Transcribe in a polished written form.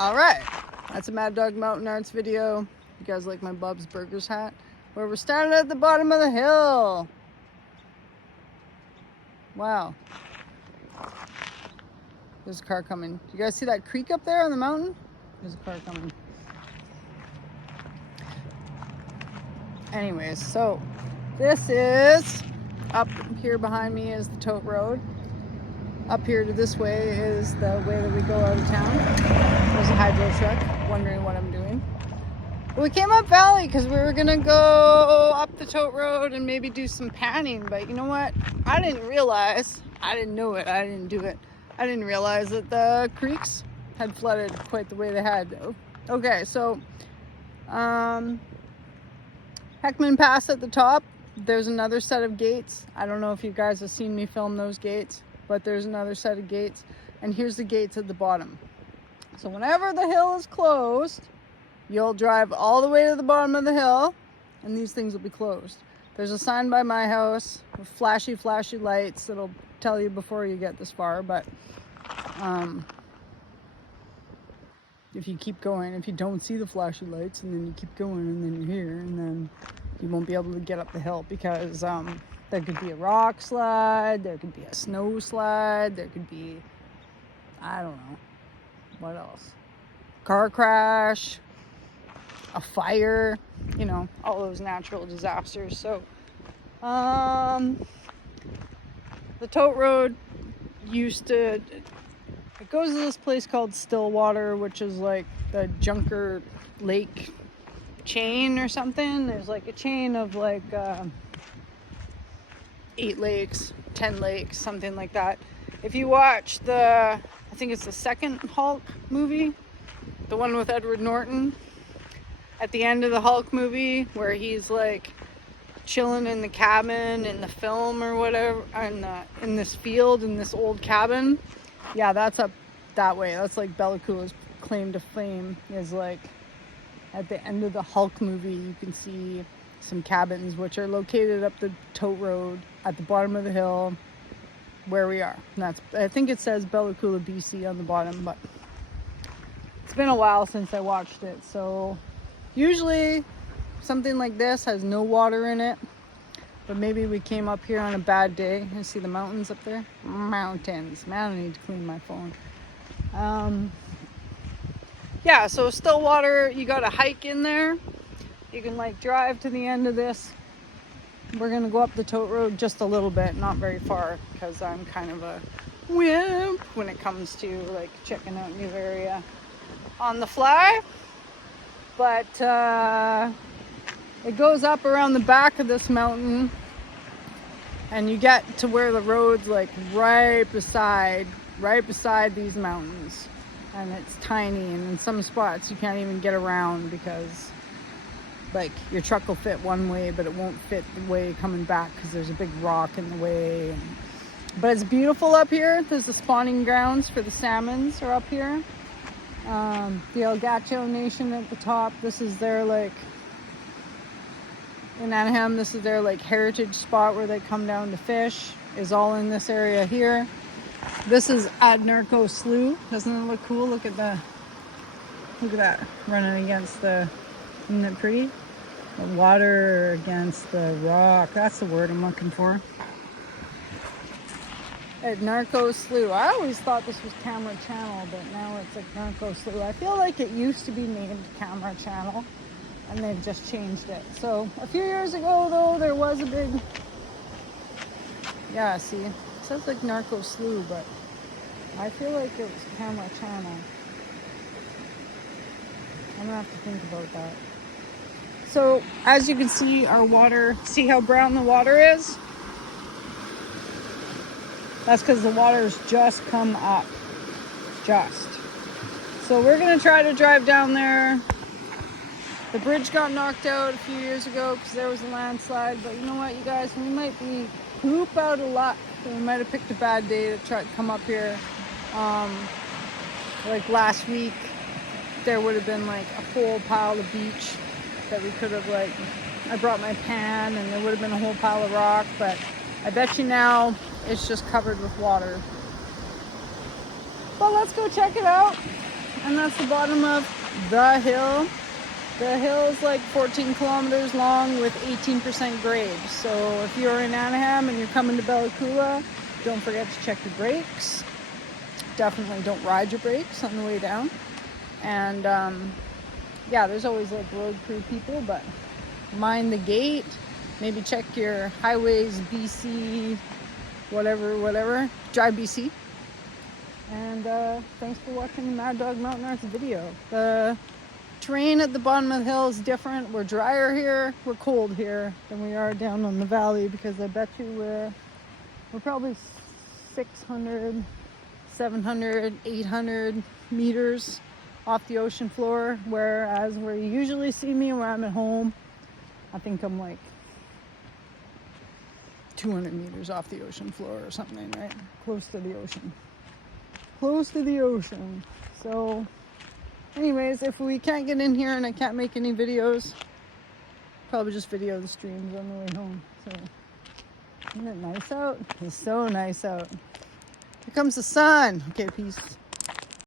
All right, that's a Mad Dog Mountain Arts video. You guys like my Bub's Burgers hat? Where we're standing at the bottom of the hill. Wow. There's a car coming. You guys see that creek up there on the mountain? There's a car coming. Anyways, so this is up here behind me is the tote road. Up here to this way is the way that we go out of town. There's a hydro truck, wondering what I'm doing. We came up valley because we were gonna go up the tote road and maybe do some panning, but you know what? I didn't realize, I didn't know it, I didn't do it. I didn't realize that the creeks had flooded quite the way they had. Okay, so Heckman Pass at the top. There's another set of gates. I don't know if you guys have seen me film those gates, but there's another set of gates, and here's the gates at the bottom. So whenever the hill is closed, you'll drive all the way to the bottom of the hill, and these things will be closed. There's a sign by my house with flashy lights that'll tell you before you get this far, but if you keep going, if you don't see the flashy lights, and then you keep going, and then you're here, and then you won't be able to get up the hill because there could be a rock slide, there could be a snow slide, there could be, I don't know, what else? Car crash, a fire, you know, all those natural disasters. So, the tote road it goes to this place called Stillwater, which is like the Junker Lake chain or something. There's like a chain of like 8 lakes, 10 lakes, something like that. If you watch I think it's the second Hulk movie, the one with Edward Norton, at the end of the Hulk movie where he's like chilling in the cabin in the film or whatever, in this field, in this old cabin. Yeah, that's up that way. That's like Bella Coola's claim to fame, is like at the end of the Hulk movie you can see some cabins which are located up the tote road at the bottom of the hill where we are. And that's, I think it says Bella Coola, BC on the bottom, but it's been a while since I watched it. So usually something like this has no water in it, but maybe we came up here on a bad day. You see the mountains up there? Mountains. Man, I need to clean my phone. Yeah, so Stillwater, you got to hike in there. You can like drive to the end of this. We're going to go up the tote road just a little bit, not very far, because I'm kind of a wimp when it comes to like checking out new area on the fly. But it goes up around the back of this mountain, and you get to where the road's like right beside these mountains, and it's tiny, and in some spots you can't even get around because like your truck will fit one way but it won't fit the way coming back because there's a big rock in the way. But it's beautiful up here. There's the spawning grounds for the salmons are up here. The El Gacho Nation at the top, this is their like, in Anaheim, this is their like heritage spot where they come down to fish, is all in this area here. This is at Narco Slough. Doesn't it look cool? Look at that running against isn't it pretty? The water against the rock. That's the word I'm looking for. At Narco Slough. I always thought this was Camera Channel, but now it's like Narco Slough. I feel like it used to be named Camera Channel, and they've just changed it. So a few years ago, though, there was a big... Yeah, see? It says like Narco Slough, but I feel like it was Camera Channel. I'm gonna have to think about that. So, as you can see, our water, see how brown the water is? That's because the water's just come up. Just. So we're going to try to drive down there. The bridge got knocked out a few years ago because there was a landslide. But you know what, you guys? We might be poop out of luck. We might have picked a bad day to try to come up here. Like last week, there would have been like a whole pile of beach that we could have like, I brought my pan and there would have been a whole pile of rock, but I bet you now it's just covered with water. But let's go check it out. and that's the bottom of the hill. The hill is like 14 kilometers long with 18% grade. So if you're in Anaheim and you're coming to Bella Coola, don't forget to check your brakes. Definitely don't ride your brakes on the way down. And yeah, there's always like road crew people, but mind the gate. Maybe check your highways, BC, whatever. Drive BC. And thanks for watching the Mad Dog Mountain Arts video. The terrain at the bottom of the hill is different. We're drier here, we're cold here than we are down on the valley, because I bet you we're probably 600, 700, 800 meters off the ocean floor, whereas where you usually see me when I'm at home, I think I'm like 200 meters off the ocean floor or something, right? Close to the ocean. So anyways, if we can't get in here and I can't make any videos, probably just video the streams on the way home. So isn't it nice out? It's so nice out. Here comes the sun. Okay, peace.